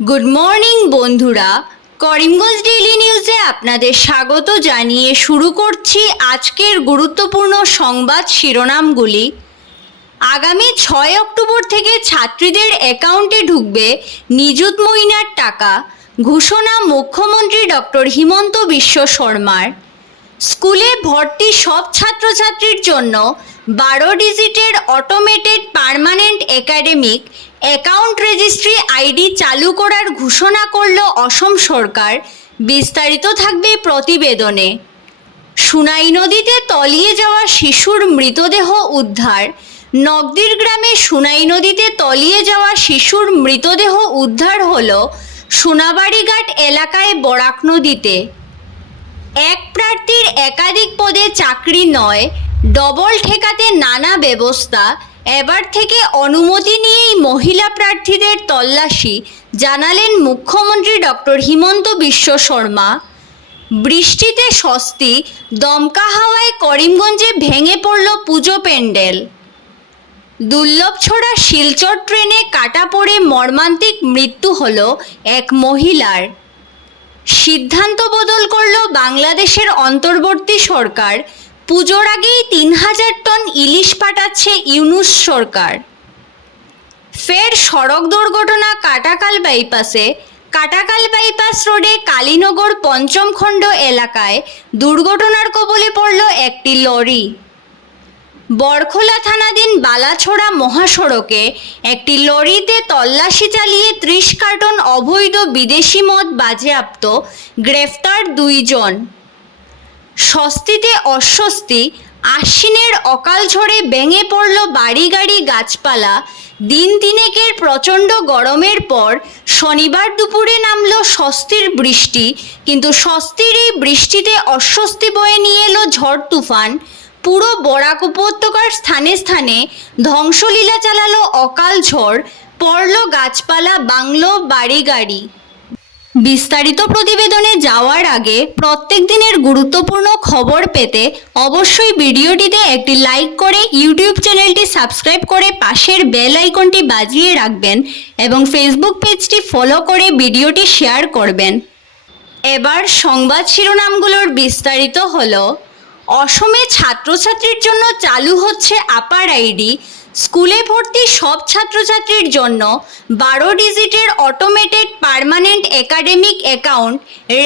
Good morning বন্ধুরা। Karimganj daily নিউজে আপনাদের স্বাগত জানিয়ে শুরু করছি আজকের গুরুত্বপূর্ণ সংবাদ শিরোনামগুলি। আগামী ছয় অক্টোবর থেকে ছাত্রীদের অ্যাকাউন্টে ঢুকবে নিযুত মইনার টাকা, ঘোষণা মুখ্যমন্ত্রী ডক্টর হিমন্ত বিশ্ব শর্মার। স্কুলে ভর্তি সব ছাত্রছাত্রীর জন্য বারো ডিজিটের automated permanent academic account registry ID চালু করার ঘোষণা করল অসম সরকার। বিস্তারিত থাকবে প্রতিবেদনে। সুনাই নদীতে তলিয়ে যাওয়া শিশুর মৃতদেহ উদ্ধার। নগদির গ্রামে সুনাই নদীতে তলিয়ে যাওয়া শিশুর মৃতদেহ উদ্ধার হল সোনাবাড়িঘাট এলাকায় বরাক নদীতে। এক প্রার্থীর একাধিক পদে চাকরি নয়, ডবল ঠেকাতে নানা ব্যবস্থা, এবার থেকে অনুমতি নিয়েই মহিলা প্রার্থীদের তল্লাশি, জানালেন মুখ্যমন্ত্রী ডক্টর হিমন্ত বিশ্ব শর্মা। বৃষ্টিতে স্বস্তি, দমকা হাওয়ায় করিমগঞ্জে ভেঙে পড়ল পুজো প্যান্ডেল। দুর্লভছড়া শিলচর ট্রেনে কাটা পড়ে মর্মান্তিক মৃত্যু হল এক মহিলার। সিদ্ধান্ত বদল করল বাংলাদেশের অন্তর্বর্তী সরকার। পুজোর আগেই তিন হাজার টন ইলিশ পাঠাচ্ছে ইউনুস সরকার। ফের সড়ক দুর্ঘটনা কাটাকাল বাইপাসে। কাটাকাল বাইপাস রোডে কালীনগর পঞ্চম খণ্ড এলাকায় দুর্ঘটনার কবলে পড়ল একটি লরি। বরখোলা থানাধীন বালাছড়া মহাসড়কে একটি লরিতে তল্লাশি চালিয়ে ত্রিশ কার্টন অবৈধ বিদেশি মদ বাজেয়াপ্ত গ্রেফতার দুইজন। স্বস্তিতে অস্বস্তি, আশ্বিনের অকাল ঝড়ে ভেঙে পড়ল বাড়ি গাড়ি গাছপালা। দিন তিনেকের প্রচণ্ড গরমের পর শনিবার দুপুরে নামল স্বস্তির বৃষ্টি, কিন্তু স্বস্তির এই বৃষ্টিতে অস্বস্তি বয়ে নিয়ে এলো ঝড় তুফান। পুরো বরাক উপত্যকার স্থানে স্থানে ধ্বংসলীলা চালালো অকাল ঝড়, পড়ল গাছপালা বাংলো বাড়ি গাড়ি বিস্তারিত প্রতিবেদনে যাওয়ার আগে প্রত্যেক দিনের গুরুত্বপূর্ণ খবর পেতে অবশ্যই ভিডিওটিতে একটি লাইক করে ইউটিউব চ্যানেলটি সাবস্ক্রাইব করে পাশের বেল আইকনটি বাজিয়ে রাখবেন এবং ফেসবুক পেজটি ফলো করে ভিডিওটি শেয়ার করবেন। এবার সংবাদ শিরোনামগুলোর বিস্তারিত হলো। অসমে ছাত্রছাত্রীর জন্য চালু হচ্ছে আপার আইডি। স্কুলে ভর্তি সব ছাত্রছাত্রীর জন্য বারো ডিজিটের automated permanent academic account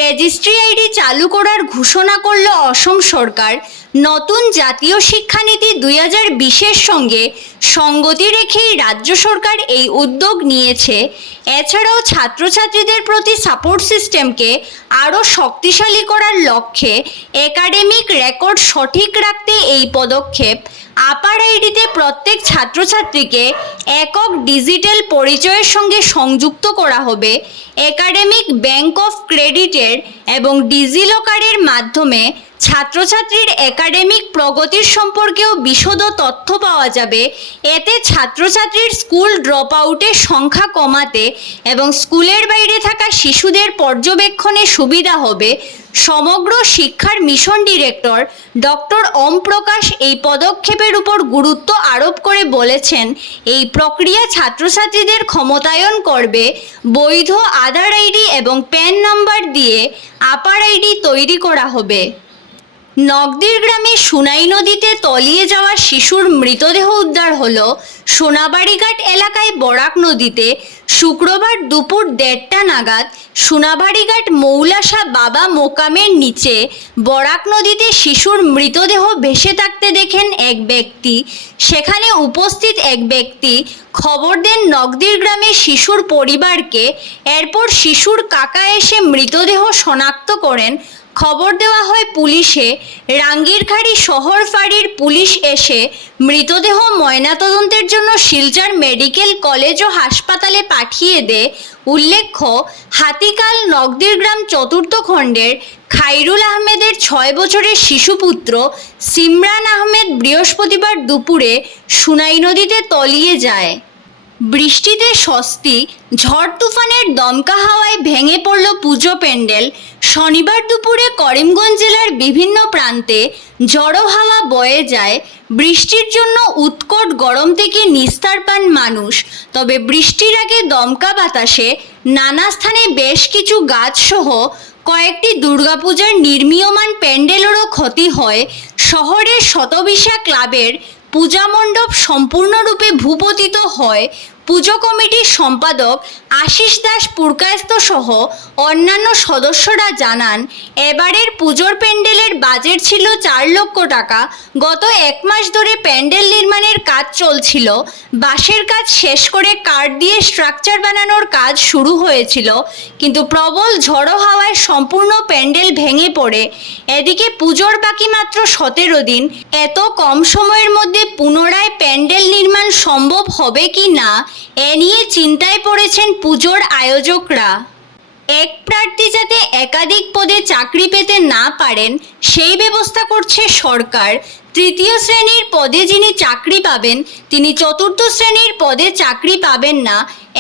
registry ID চালু করার ঘোষণা করল অসম সরকার। নতুন জাতীয় শিক্ষানীতি দুই হাজার বিশের সঙ্গে সঙ্গতি রেখেই রাজ্য সরকার এই উদ্যোগ নিয়েছে। এছাড়াও ছাত্রছাত্রীদের প্রতি সাপোর্ট সিস্টেমকে আরও শক্তিশালী করার লক্ষ্যে একাডেমিক রেকর্ড সঠিক রাখতে এই পদক্ষেপ আপার আইডিতে প্রত্যেক ছাত্রছাত্রীকে একক ডিজিটাল পরিচয়ের সঙ্গে সংযুক্ত করা হবে। একাডেমিক ব্যাংক অফ ক্রেডিটের এবং ডিজিলকারের মাধ্যমে ছাত্রছাত্রীর একাডেমিক প্রগতির সম্পর্কেও বিশদ তথ্য পাওয়া যাবে। এতে ছাত্রছাত্রীর স্কুল ড্রপ আউটের সংখ্যা কমাতে এবং স্কুলের বাইরে থাকা শিশুদের পর্যবেক্ষণে সুবিধা হবে। সমগ্র শিক্ষার mission director doctor Om Prakash এই পদক্ষেপের উপর গুরুত্ব আরোপ করে বলেছেন, এই প্রক্রিয়া ছাত্রছাত্রীদের ক্ষমতায়ন করবে। বৈধ আধার আইডি এবং প্যান নাম্বার দিয়ে আপার আইডি তৈরি করা হবে। নগদির গ্রামে সুনাই নদীতে তলিয়ে যাওয়া শিশুর মৃতদেহ উদ্ধার হল সোনাবাড়িঘাট এলাকায় বরাক নদীতে শুক্রবার দুপুর দেড়টা নাগাদ সোনাবাড়িঘাট মৌলাসা বাবা মোকামের নিচে বরাক নদীতে শিশুর মৃতদেহ ভেসে থাকতে দেখেন এক ব্যক্তি। সেখানে উপস্থিত এক ব্যক্তি খবর দেন নগদির গ্রামে শিশুর পরিবারকে। এরপর শিশুর কাকা এসে মৃতদেহ শনাক্ত করেন খবর দেওয়া হয় পুলিশে, রাঙ্গিরখাড়ি শহর ফাঁড়ির পুলিশ এসে মৃতদেহ ময়নাতদন্তের জন্য শিলচর মেডিকেল কলেজ ও হাসপাতালে পাঠিয়ে দেয়। উল্লেখ্য, হাতিকাল নগদির গ্রাম চতুর্থ খণ্ডের খাইরুল আহমেদের ছয় বছরের শিশুপুত্র সিমরান আহমেদ বৃহস্পতিবার দুপুরে সুনাই নদীতে তলিয়ে যায়। বৃষ্টিতে স্বস্তি, ঝড় তুফানের দমকা হাওয়ায় ভেঙে পড়ল পুজো প্যান্ডেল। শনিবার দুপুরে করিমগঞ্জ জেলার বিভিন্ন প্রান্তে জড়ো হাওয়া বয়ে যায়। বৃষ্টির জন্য উৎকট গরম থেকে নিস্তার পান মানুষ। তবে বৃষ্টির আগে দমকা বাতাসে নানা স্থানে বেশ কিছু গাছসহ কয়েকটি দুর্গাপূজার নির্মীয়মান প্যান্ডেলেরও ক্ষতি হয়। শহরের শতবিশা ক্লাবের পূজা মণ্ডপ সম্পূর্ণরূপে ভূপতিত হয় পুজো কমিটির সম্পাদক আশিস দাস পুরকায়স্ত সহ অন্যান্য সদস্যরা জানান, এবারের পুজোর প্যান্ডেলের বাজেট ছিল চার লক্ষ টাকা। গত এক মাস ধরে প্যান্ডেল নির্মাণের কাজ চলছিল। বাঁশের কাজ শেষ করে কাঠ দিয়ে স্ট্রাকচার বানানোর কাজ শুরু হয়েছিল, কিন্তু প্রবল ঝড়ো হাওয়ায় সম্পূর্ণ প্যান্ডেল ভেঙে পড়ে। এদিকে পুজোর বাকি মাত্র সতেরো দিন, এত কম সময়ের মধ্যে পুনরায় প্যান্ডেল নির্মাণ সম্ভব হবে কি না এ নিয়ে চিন্তায় পড়েছেন পুজোর আয়োজকরা। এক প্রার্থী যাতে একাধিক পদে চাকরি পেতে না পারেন, সেই ব্যবস্থা করছে সরকার। তৃতীয় শ্রেণির পদে যিনি চাকরি পাবেন, তিনি চতুর্থ শ্রেণির পদে চাকরি পাবেন না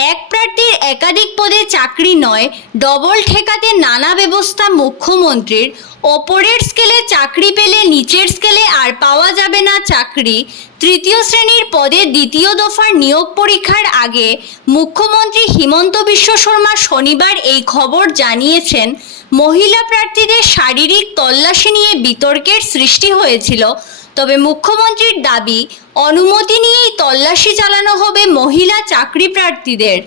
এক প্রার্থীর একাধিক পদে চাকরি নয়, ডবল ঠেকাতে নানা ব্যবস্থা মুখ্যমন্ত্রীর। ওপরের স্কেলে চাকরি পেলে নিচের স্কেলে আর পাওয়া যাবে না চাকরি। তৃতীয় শ্রেণির পদে দ্বিতীয় দফার নিয়োগ পরীক্ষার আগে মুখ্যমন্ত্রী হিমন্ত বিশ্ব শর্মা শনিবার এই খবর জানিয়েছেন। মহিলা প্রার্থীদের শারীরিক তল্লাশি নিয়ে বিতর্কের সৃষ্টি হয়েছিল। তবে মুখ্যমন্ত্রীর দাবি, অনুমতি নিয়েই তল্লাশি চালানো হবে মহিলা চাকরি প্রার্থীদের।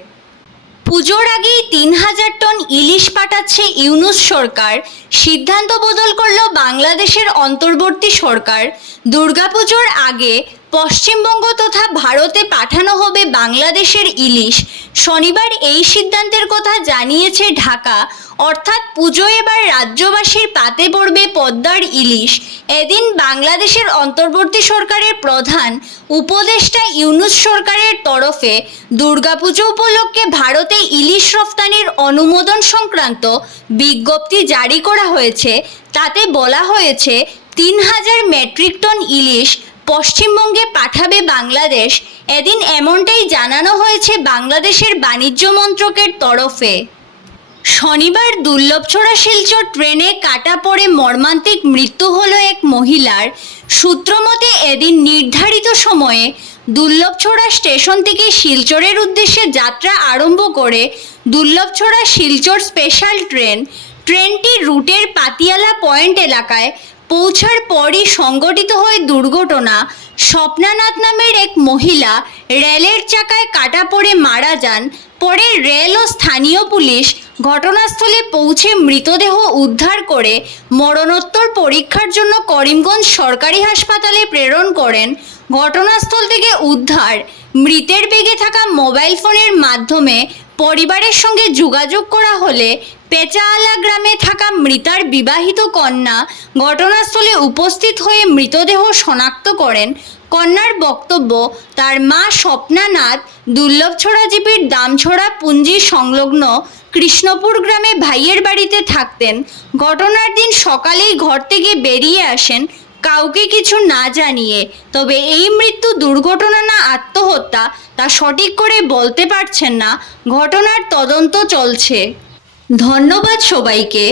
পুজোর আগেই তিন হাজার টন ইলিশ পাঠাচ্ছে ইউনুস সরকার। সিদ্ধান্ত বদল করল বাংলাদেশের অন্তর্বর্তী সরকার। দুর্গাপুজোর আগে পশ্চিমবঙ্গ তথা ভারতে পাঠানো হবে বাংলাদেশের ইলিশ। শনিবার এই সিদ্ধান্তের কথা জানিয়েছে ঢাকা। অর্থাৎ পুজো এবার রাজ্যবাসীর পাতে পড়বে পদ্মার ইলিশ। এদিন বাংলাদেশের অন্তর্বর্তী সরকারের প্রধান উপদেষ্টা ইউনুস সরকারের তরফে দুর্গাপুজো উপলক্ষে ভারতে ইলিশ রফতানির অনুমোদন সংক্রান্ত বিজ্ঞপ্তি জারি করা হয়েছে। তাতে বলা হয়েছে, তিন হাজার মেট্রিক টন ইলিশ পশ্চিমবঙ্গে পাঠাবে বাংলাদেশ, এদিন এমনটাই জানানো হয়েছে বাংলাদেশের বাণিজ্য মন্ত্রকের তরফে। শনিবার দুর্লভছড়া শিলচর ট্রেনে কাটা পড়ে মর্মান্তিক মৃত্যু হলো এক মহিলার। সূত্রমতে এদিন নির্ধারিত সময়ে দুর্লভছড়া স্টেশন থেকে শিলচরের উদ্দেশ্যে যাত্রা আরম্ভ করে দুর্লভছড়া শিলচর স্পেশাল ট্রেন। ট্রেনটি রুটের পাতিয়ালা পয়েন্ট এলাকায় পৌঁছার পরই সংঘটিত হয় দুর্ঘটনা। স্বপ্নানাথ নামের এক মহিলা রেলের চাকায় কাটা পড়ে মারা যান। পরে রেল ও স্থানীয় পুলিশ ঘটনাস্থলে পৌঁছে মৃতদেহ উদ্ধার করে মরণোত্তর পরীক্ষার জন্য করিমগঞ্জ সরকারি হাসপাতালে প্রেরণ করেন। ঘটনাস্থল থেকে উদ্ধার, মৃতের বেগে থাকা মোবাইল ফোনের মাধ্যমে পরিবারের সঙ্গে যোগাযোগ করা হলে পেচাআলা গ্রামে থাকা মৃতার বিবাহিত কন্যা ঘটনাস্থলে উপস্থিত হয়ে মৃতদেহ শনাক্ত করেন। কন্যার বক্তব্য, তার মা স্বপ্নানাথ দুর্লভছড়া জিপির দামছড়া পুঞ্জি সংলগ্ন কৃষ্ণপুর গ্রামে ভাইয়ের বাড়িতে থাকতেন। ঘটনার দিন সকালেই ঘর থেকে বেরিয়ে আসেন কাউকে কিছু না জানিয়ে, তবে এই মৃত্যু দুর্ঘটনা না আত্মহত্যা, তা সঠিক করে বলতে পারছেন না, ঘটনার তদন্ত চলছে। ধন্যবাদ সবাইকে।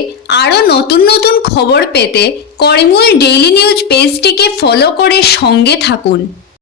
আরও নতুন নতুন খবর পেতে করিমুল ডেইলি নিউজ পেজটিকে ফলো করে সঙ্গে থাকুন।